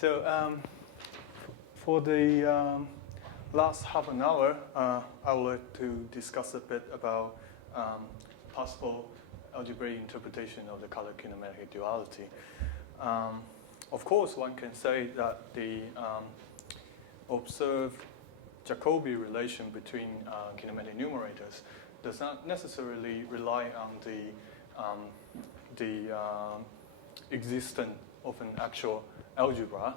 So for the last half an hour, I would like to discuss a bit about possible algebraic interpretation of the color kinematic duality. Of course, one can say that the observed Jacobi relation between kinematic numerators does not necessarily rely on the existence of an actual algebra,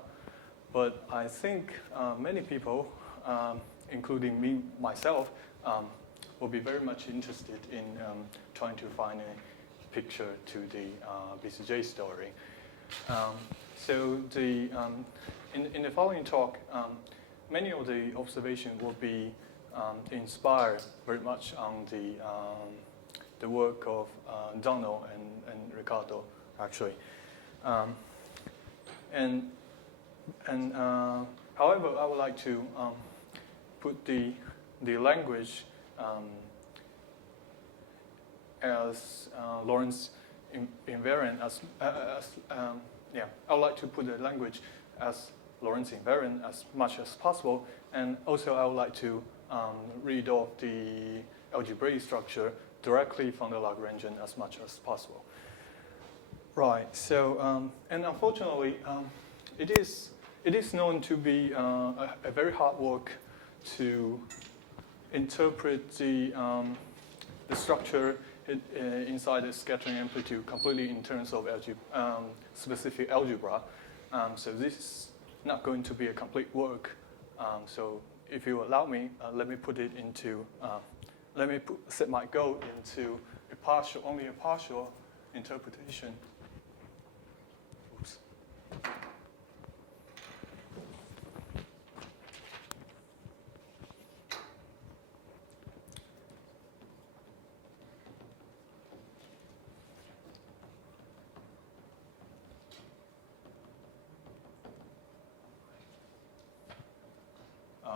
but I think many people, including me myself, will be very much interested in trying to find a picture to the BCJ story. So in the following talk, many of the observations will be inspired very much on the work of Donald and Ricardo, actually. However, I would like to put the language as Lorentz invariant I would like to put the language as Lorentz invariant as much as possible, and also I would like to read off the algebraic structure directly from the Lagrangian as much as possible. Right. So, and unfortunately, it is known to be a very hard work to interpret the structure inside the scattering amplitude completely in terms of specific algebra. So this is not going to be a complete work. So if you allow me, let me put it into, set my goal into only a partial interpretation. Oops.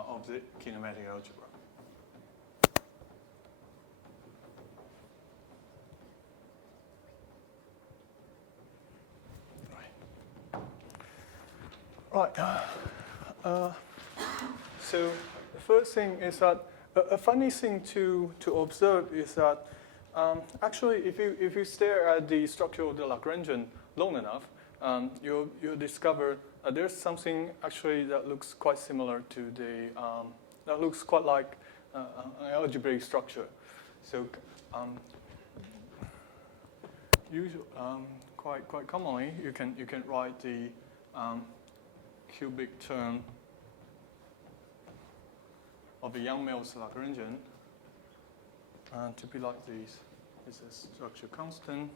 Of the kinematic algebra. Right. So the first thing is that a funny thing to observe is that actually, if you stare at the structure of the Lagrangian long enough, you'll discover there's something actually that looks quite similar to that looks quite like an algebraic structure. So quite commonly, you can write the cubic term of the Yang-Mills Lagrangian to be like this. It's a structure constant.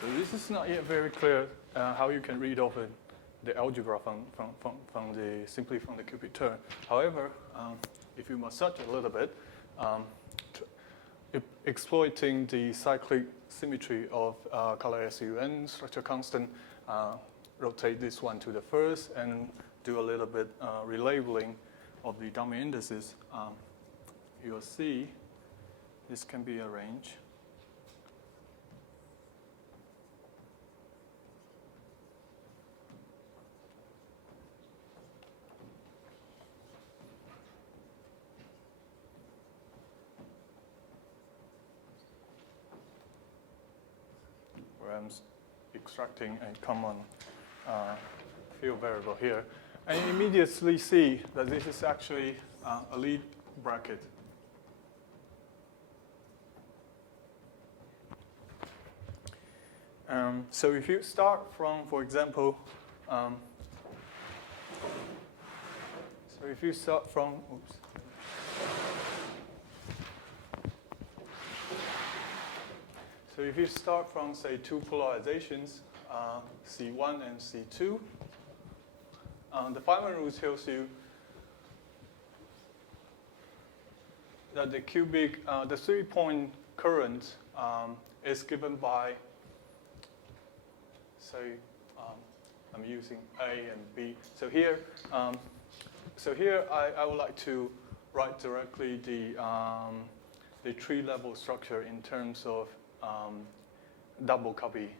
So this is not yet very clear how you can read off the algebra simply from the cubic term. However, if you massage a little bit, exploiting the cyclic symmetry of color SUN structure constant, rotate this one to the first and do a little bit relabeling of the dominant indices, you'll see this can be arranged. I'm extracting a common field variable here, and you immediately see that this is actually a lead bracket. So if you start from, for example, So if you start from, say, two polarizations, C1 and C2, the Feynman rule tells you that the cubic, the 3-point current is given by, say, I'm using A and B. So here I would like to write directly the tree-level structure in terms of double copy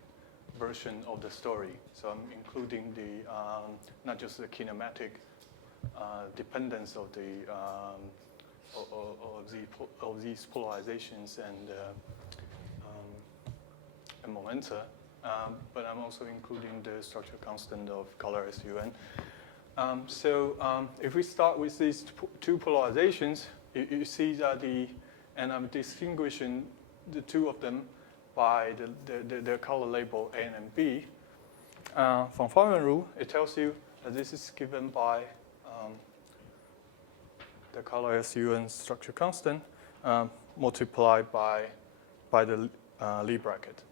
version of the story. So I'm including the not just the kinematic dependence of the of these polarizations and momenta, but I'm also including the structure constant of color SUN. If we start with these two polarizations, you see that and I'm distinguishing the two of them by their color label A and B. From Feynman rule, it tells you that this is given by the color SUN structure constant multiplied by the Lie bracket.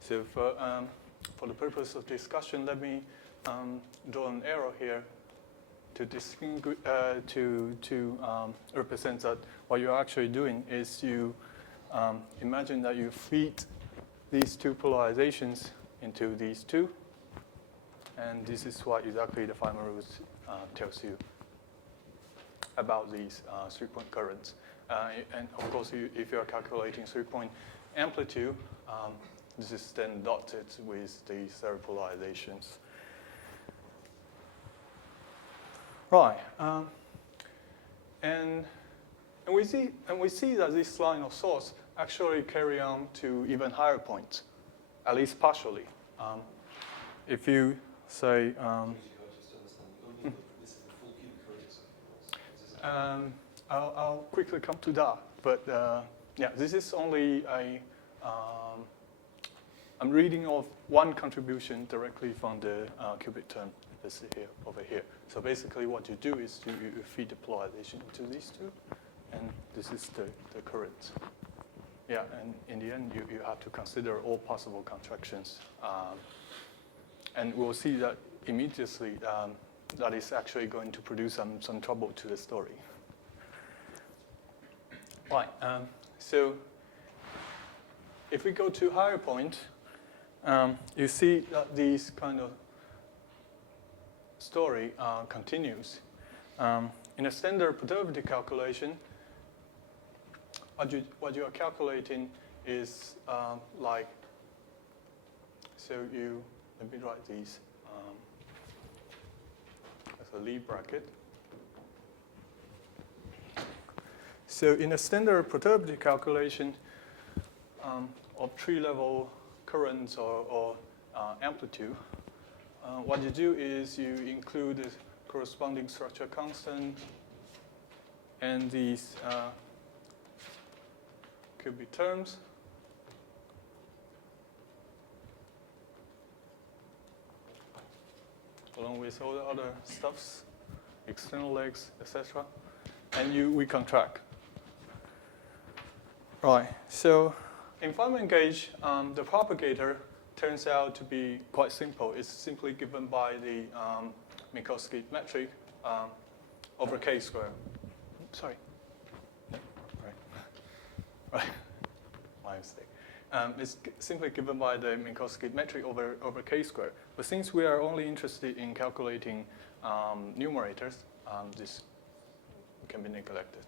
So for the purpose of discussion, let me draw an arrow here to distinguish, to represent that what you're actually doing is you imagine that you feed these two polarizations into these two, and this is what exactly the Feynman rule tells you about these 3-point currents. And of course, if you're calculating 3-point amplitude, this is then dotted with these third polarizations. Right, and we see that this line of thought actually carry on to even higher points, at least partially. If you say, I'll quickly come to that, but yeah, this is only a. I'm reading off one contribution directly from the cubic term that's here, over here. So basically what you do is you feed the polarization into these two, and this is the current. Yeah, and in the end, you have to consider all possible contractions. And we'll see that immediately that is actually going to produce some trouble to the story. Right, so if we go to higher point, you see that this kind of story continues. In a standard perturbability calculation, what you are calculating is like, so let me write these as a Lie bracket. So in a standard perturbability calculation of tree-level currents or amplitude, what you do is you include the corresponding structure constant and these cubic terms. Along with all the other stuffs, external legs, etc. And we contract. Right, so in Feynman gauge, the propagator turns out to be quite simple. It's simply given by the Minkowski metric over k squared. Sorry. Right. My mistake. It's simply given by the Minkowski metric over k squared. But since we are only interested in calculating numerators, this can be neglected.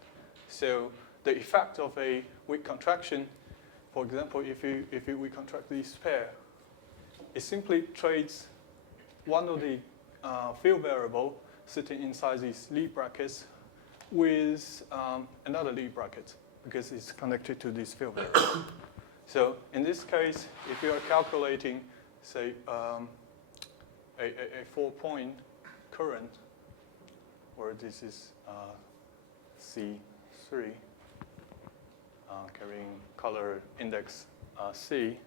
So the effect of a weak contraction, for example, if we contract this pair, it simply trades one of the field variable sitting inside these Lie brackets with another Lie bracket because it's connected to this field variable. So in this case, if you are calculating, say, a 4-point current, where this is C3, carrying color index C.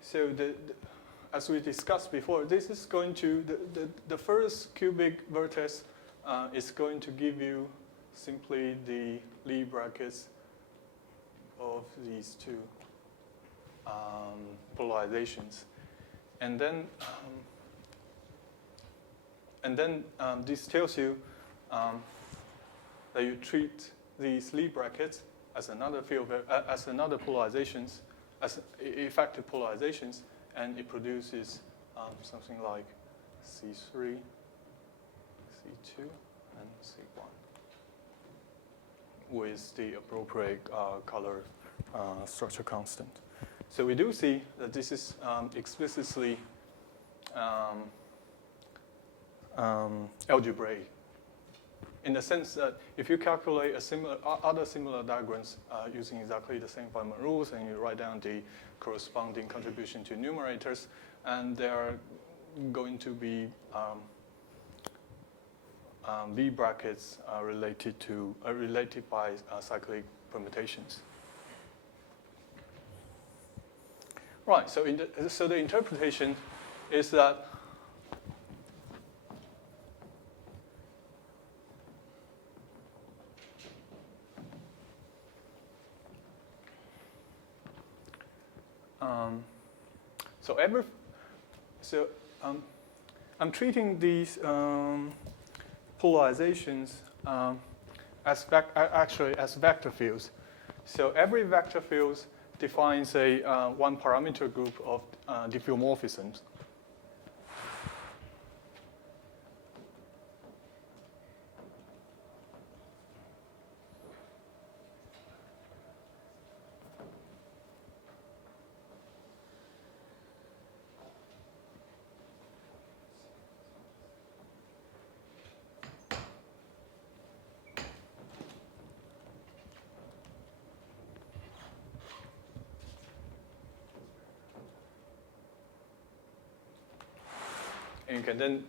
So as we discussed before, this is going to, the first cubic vertex is going to give you simply the Lie brackets of these two polarizations. And then this tells you that you treat these Lie brackets as another field, as another polarizations, as effective polarizations, and it produces something like C3, C2, and C1 with the appropriate color structure constant. So we do see that this is explicitly algebraic, in the sense that if you calculate other similar diagrams using exactly the same Feynman rules, and you write down the corresponding contribution to numerators, and they are going to be Lie brackets related by cyclic permutations. Right. So the interpretation is that I'm treating these polarizations as vector fields. So every vector field defines a one-parameter group of diffeomorphisms. And you can then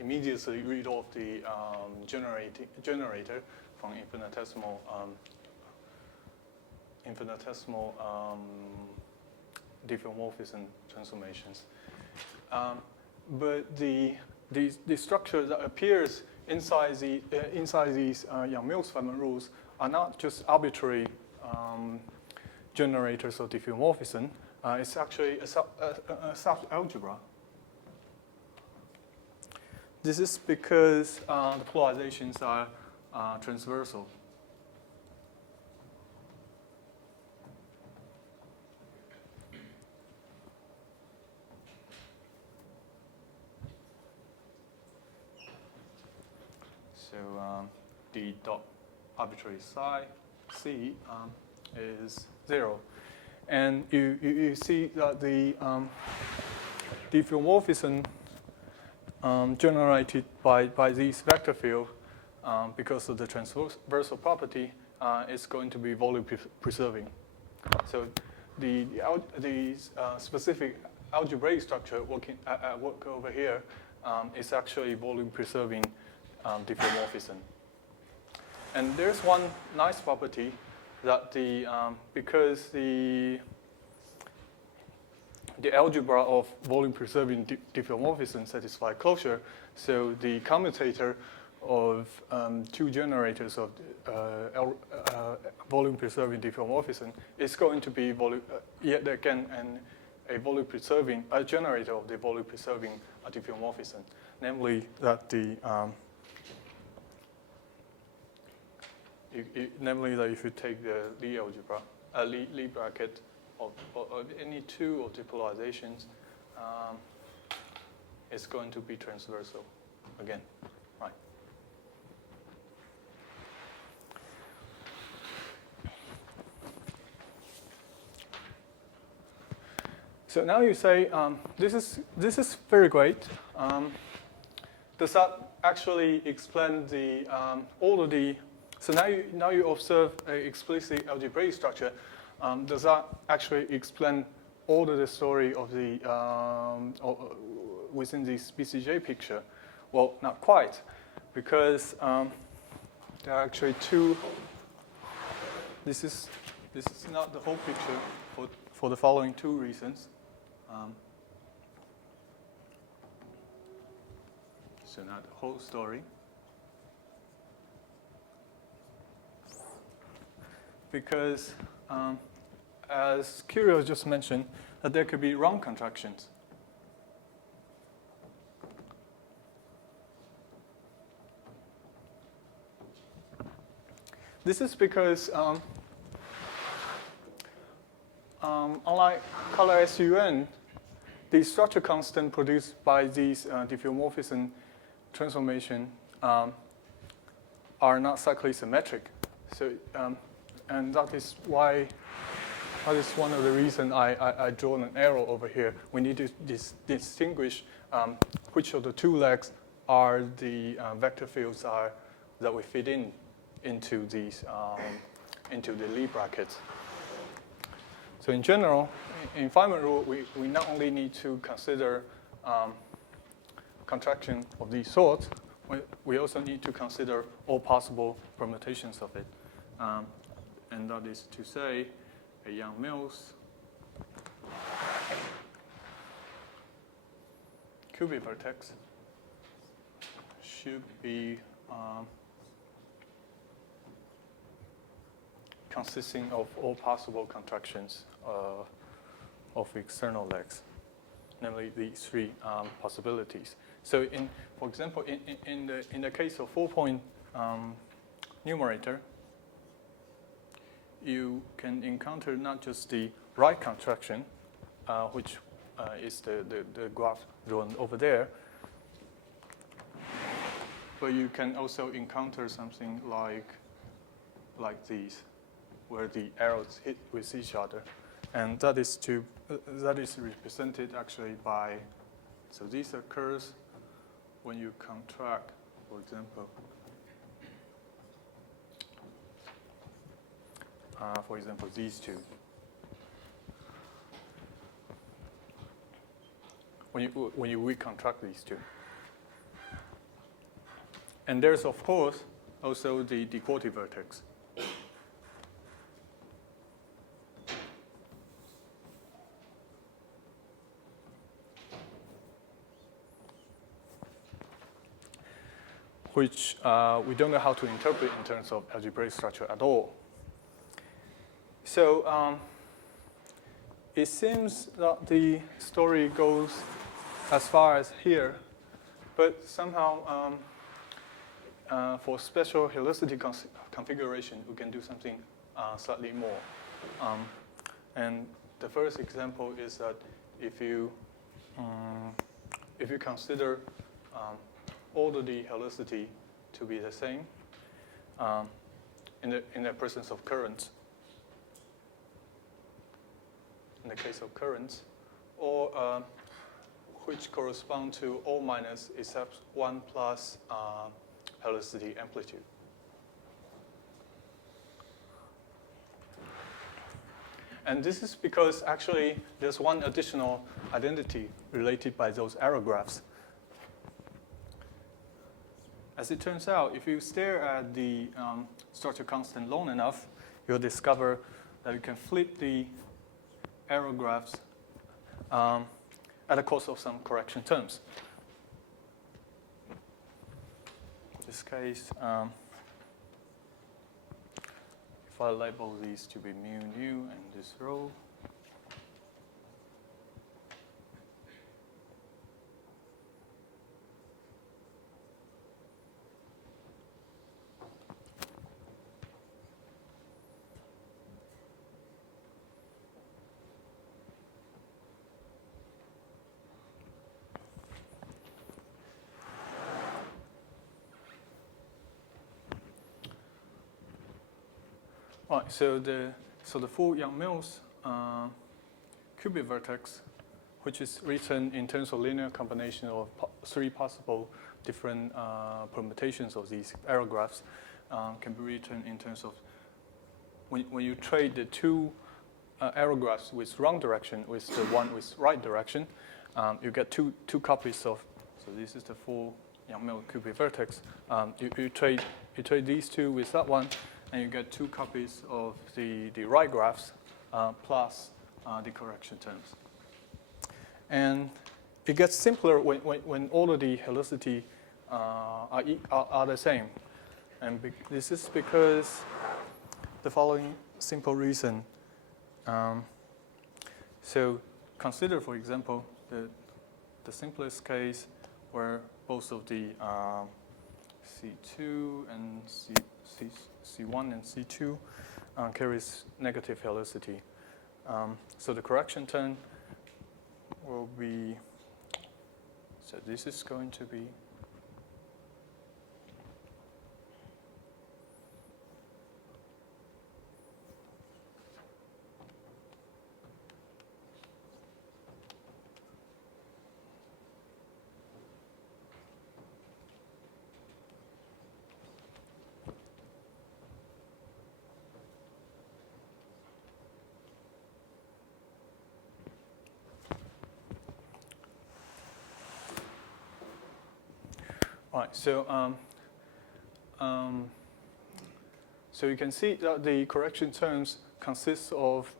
immediately read off the generator from infinitesimal diffeomorphism transformations. But the structure that appears inside these Yang-Mills Feynman rules are not just arbitrary generators of diffeomorphism. It's actually a sub-algebra. This is because the polarizations are transversal. So the dot arbitrary psi c is 0. And you see that the diffeomorphism generated by this vector field, because of the transversal property, is going to be volume preserving. So the specific algebraic structure work over here is actually volume preserving diffeomorphism. And there's one nice property that because the algebra of volume-preserving diffeomorphism satisfy closure, so the commutator of two generators of volume-preserving diffeomorphism is going to be yet again a generator of the volume-preserving diffeomorphism, namely that if you take the Lie algebra, Lie bracket of any two of the polarizations, it's going to be transversal again, right? So now you say this is very great. Does that actually explain the all of the? So now you observe an explicit algebraic structure. Does that actually explain all of the story of the within this BCJ picture? Well, not quite, because there are actually two. This is not the whole picture for the following two reasons. So not the whole story. Because as Kirill just mentioned, that there could be round contractions. this is because unlike color SUN, the structure constant produced by these diffeomorphism transformation are not cyclically symmetric. So, and that is why, that is one of the reasons I draw an arrow over here. We need to distinguish which of the two legs are the vector fields that we fit into these into the Lie brackets. So in general, in Feynman rule, we not only need to consider contraction of these sorts, we also need to consider all possible permutations of it. And that is to say, a Yang-Mills cubic vertex should be consisting of all possible contractions of external legs, namely these three possibilities. So, for example, in the case of 4-point numerator, you can encounter not just the right contraction, which is the graph drawn over there, but you can also encounter something like these, where the arrows hit with each other, and that is represented actually by. So these occurs when you contract, for example. These two. When you recontract these two. And there's, of course, also the equality vertex. Which we don't know how to interpret in terms of algebraic structure at all. So it seems that the story goes as far as here, but somehow for special helicity configuration, we can do something slightly more. And the first example is that if you consider all of the helicity to be the same in the presence of currents, in the case of currents, or which correspond to O minus except 1 plus helicity amplitude. And this is because actually there's one additional identity related by those arrow graphs. As it turns out, if you stare at the structure constant long enough, you'll discover that you can flip the arrow graphs at the cost of some correction terms. In this case, if I label these to be mu nu and this rho, right, so the full Yang-Mills cubic vertex, which is written in terms of linear combination of three possible different permutations of these arrow graphs, can be written in terms of when you trade the two arrow graphs with wrong direction with the one with right direction, you get two copies of. So this is the full Yang-Mills cubic vertex. You trade these two with that one, and you get two copies of the right graphs plus the correction terms. And it gets simpler when all of the helicity are the same. And this is because the following simple reason. So consider, for example, the simplest case where both of the C2 and C1 and C2 carries negative helicity. So the correction term will be, so this is going to be right. So you can see that the correction terms consist of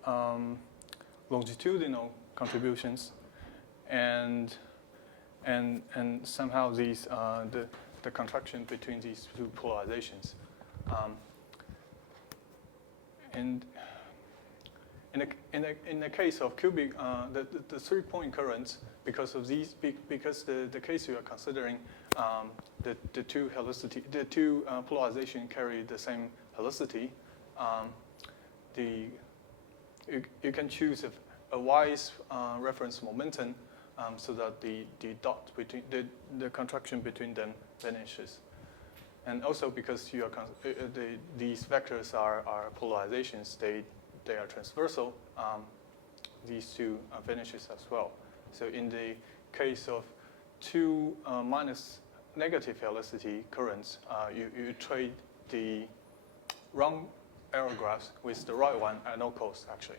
longitudinal contributions, and somehow these the contraction between these two polarizations. And in the case of cubic, the 3-point currents, because of these, because the case you are considering, the two helicity, the two polarization carry the same helicity. You can choose a wise reference momentum so that the dot between the contraction between them vanishes. And also because you are these vectors are polarizations, they are transversal. These two vanishes as well. So in the case of two minus negative helicity currents, you trade the wrong error graphs with the right one at no cost, actually.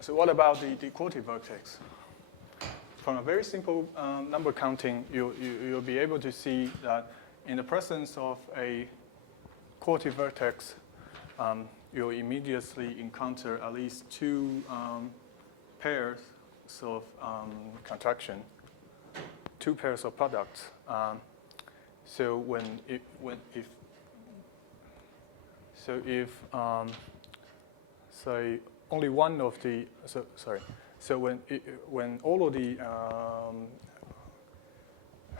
So what about the quality vertex? From a very simple number counting, you'll be able to see that in the presence of a quality vertex, you'll immediately encounter at least two pairs of contraction, two pairs of products. So if say only one of the so when all of the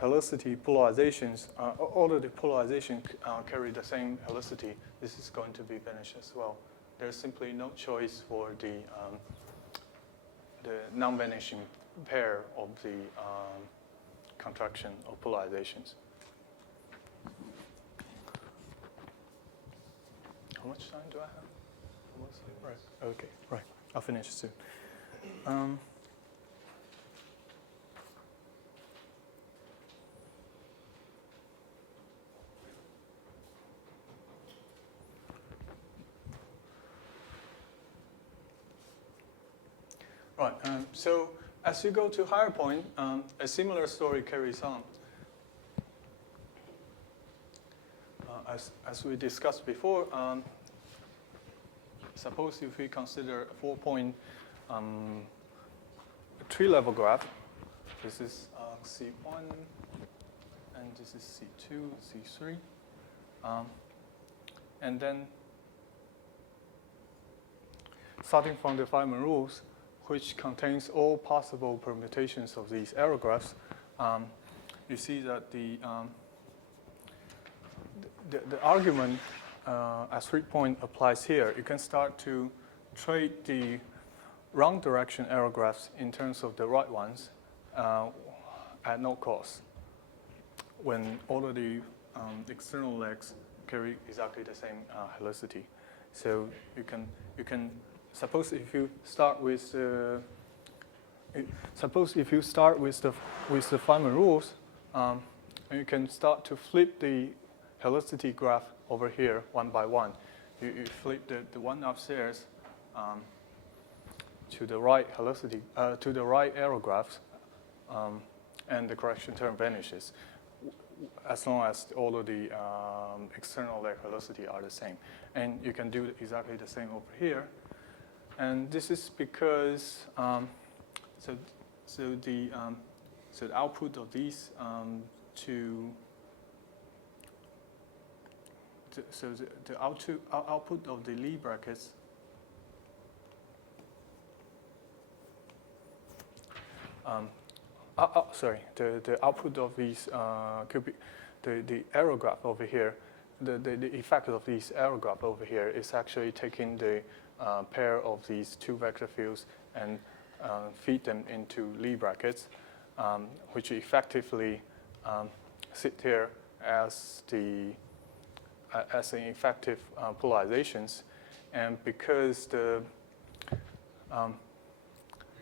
helicity polarizations, all of the polarizations carry the same helicity, this is going to be vanished as well. There's simply no choice for the non-vanishing pair of the contraction of polarizations. How much time do I have? Right. Okay. Right. I'll finish soon. Right. So as you go to higher point, a similar story carries on. As we discussed before, suppose if we consider a 4-point tree-level graph, this is C1, and this is C2, C3, and then starting from the Feynman rules, which contains all possible permutations of these error graphs, you see that the argument as 3-point applies here. You can start to trade the wrong direction error graphs in terms of the right ones at no cost, when all of the external legs carry exactly the same helicity. So you can suppose if you start with the Feynman rules, and you can start to flip the helicity graph over here one by one. You flip the one upstairs to the right helicity, to the right error graphs, and the correction term vanishes, as long as all of the external leg helicity are the same. And you can do exactly the same over here. And this is because so the output of these the output of the Lie brackets sorry, the output of these cubic, the arrow graph over here, the effect of these arrow graph over here is actually taking the pair of these two vector fields and feed them into Lie brackets, which effectively sit here as an effective polarizations. And because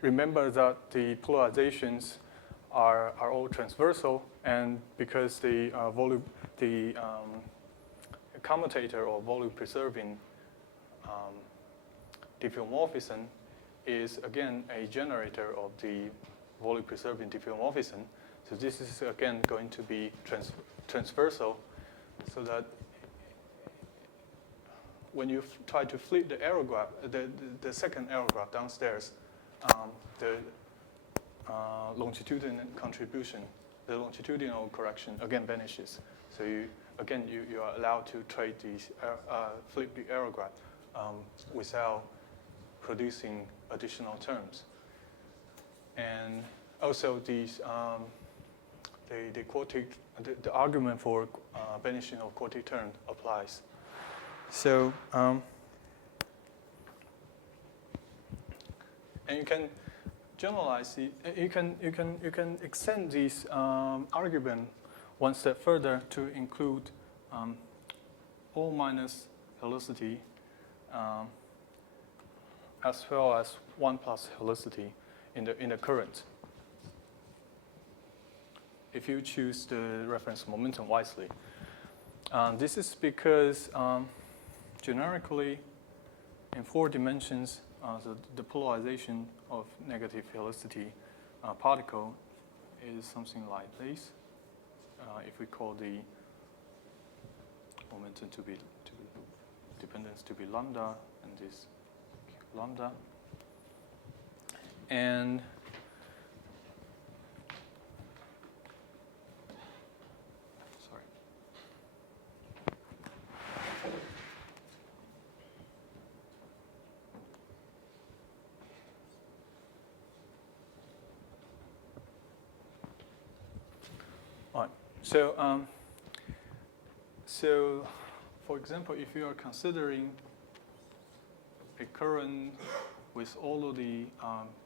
remember that the polarizations are all transversal, and because the commutator or volume preserving diffeomorphism is again a generator of the volume preserving diffeomorphism. So this is again going to be transversal, so that when you try to flip the arrow graph, the second arrow graph downstairs, the longitudinal contribution, the longitudinal correction again vanishes. So you are allowed to trade these flip the arrow graph without producing additional terms. And also these the argument for vanishing of quartic term applies. So and you can generalize it. You can extend this argument one step further to include all minus helicity as well as 1 plus helicity in the current, if you choose the reference momentum wisely. This is because generically, in 4 dimensions, the polarization of negative helicity particle is something like this. If we call the momentum to be dependence to be lambda, and this lambda, and sorry. All right. So, for example, if you are considering a current with all of the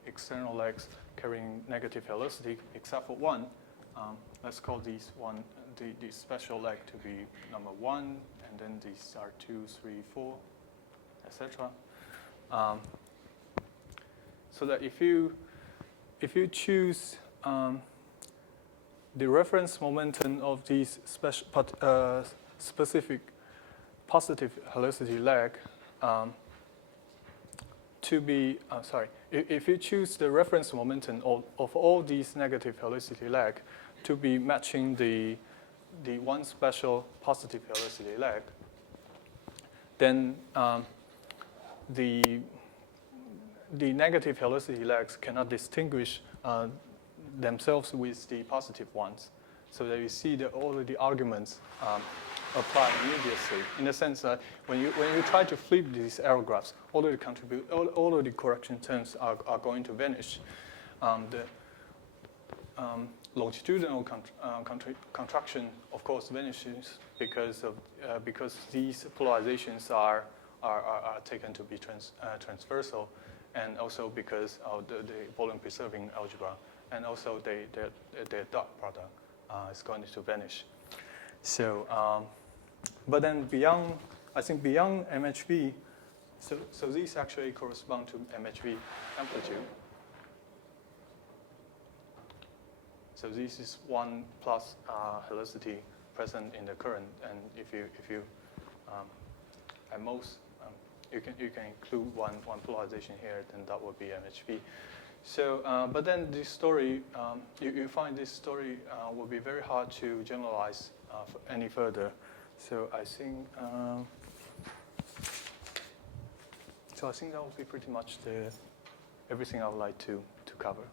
external legs carrying negative helicity except for one, let's call these the special leg to be number 1, and then these are 2, 3, 4, etc. So that if you choose the reference momentum of these specific positive helicity leg to be, if you choose the reference momentum of all these negative helicity leg to be matching the one special positive helicity leg, then the negative helicity legs cannot distinguish themselves with the positive ones. So that you see that all of the arguments apply immediately, in the sense that when you try to flip these arrow graphs, all of the correction terms are going to vanish. The longitudinal contraction, of course, vanishes because these polarizations are taken to be transversal, and also because of the volume preserving algebra, and also their dot product is going to vanish. So, but then beyond MHV, so these actually correspond to MHV amplitude. So this is 1 plus helicity present in the current, and if you at most you can include one polarization here, then that would be MHV. So, but then this story, you find this story will be very hard to generalize any further. So I think that will be pretty much everything I would like to cover.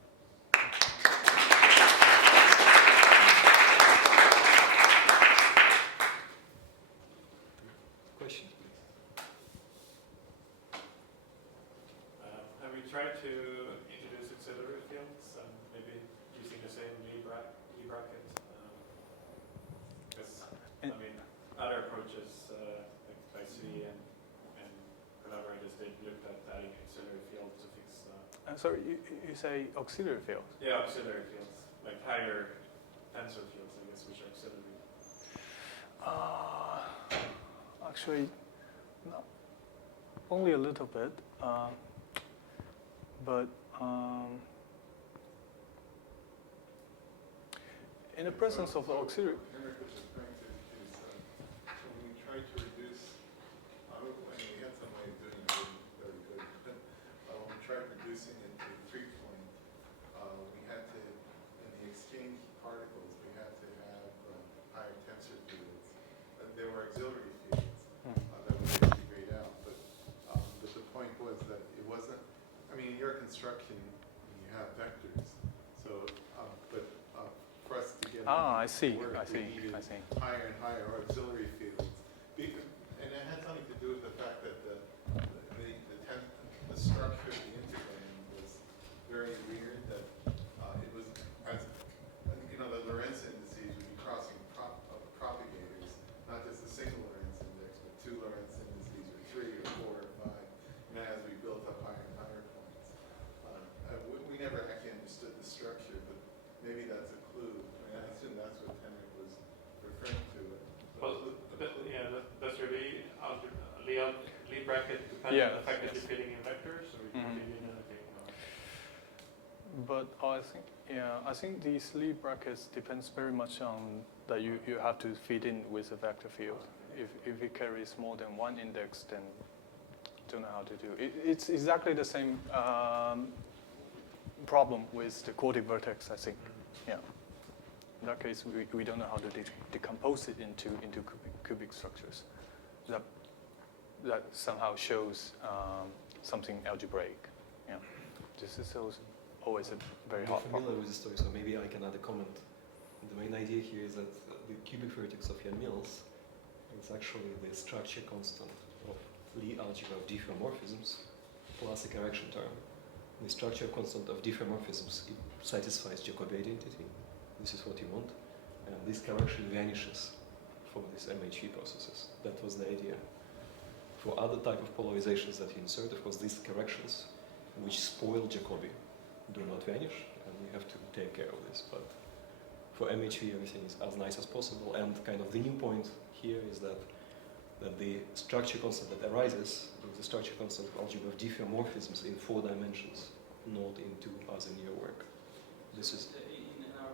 Question? Have we tried to introduce auxiliary fields and maybe using the same Lie bracket? Because I mean, other approaches like by Sui and collaborators, they looked at adding auxiliary fields to fix. Sorry, you say auxiliary fields? Yeah, auxiliary fields, like higher tensor fields, I guess, which are auxiliary. Actually, no, only a little bit, but in the presence of auxiliary. Henrik was just trying to is when we try to reduce, I mean, we had some way of doing it, very good, but when we tried reducing it to 3-point, we had to, in the exchange particles, we had to have higher tensor fields. There were auxiliary fields that would integrate out, but the point was that it wasn't, I mean, in your construction, you have vectors, so, but for us to get I see, work, I see, we needed I see. higher and higher auxiliary fields. And it had something to do with the fact that the structure of the integrand was very weird, that it was, as you know, the Lorentz indices would be crossing propagators, not just a single Lorentz index, but 2 Lorentz indices, or 3 or 4 or 5, and as we built up higher and higher points. We never actually understood the structure, but maybe that's a clue. I mean, I assume that's what Henrik was referring to. Well, yeah, that's your Lie bracket depends Yeah, on the fact that yes. you're filling in vectors, or you can fill in anything. But I think these Lie brackets depends very much on that you have to feed in with a vector field. If it carries more than one index, then don't know how to do it. It's exactly the same problem with the quartic vertex, I think. Yeah. In that case, we don't know how to decompose it into cubic structures. That somehow shows something algebraic. Yeah. This is always a very hard I'm problem. familiar with the story, so maybe I can add a comment. The main idea here is that the cubic vertex of Yang-Mills is actually the structure constant of Lie algebra of diffeomorphisms plus a correction term. The structure constant of diffeomorphisms satisfies Jacobi identity. This is what you want. And this correction vanishes from these MHE processes. That was the idea. For other type of polarizations that you insert, of course, these corrections, which spoil Jacobi, do not vanish, and we have to take care of this. But for MHE, everything is as nice as possible. And kind of the new point here is that the structure constant that arises is the structure constant of algebra of diffeomorphisms in 4 dimensions, not in 2 as in your work. This is in our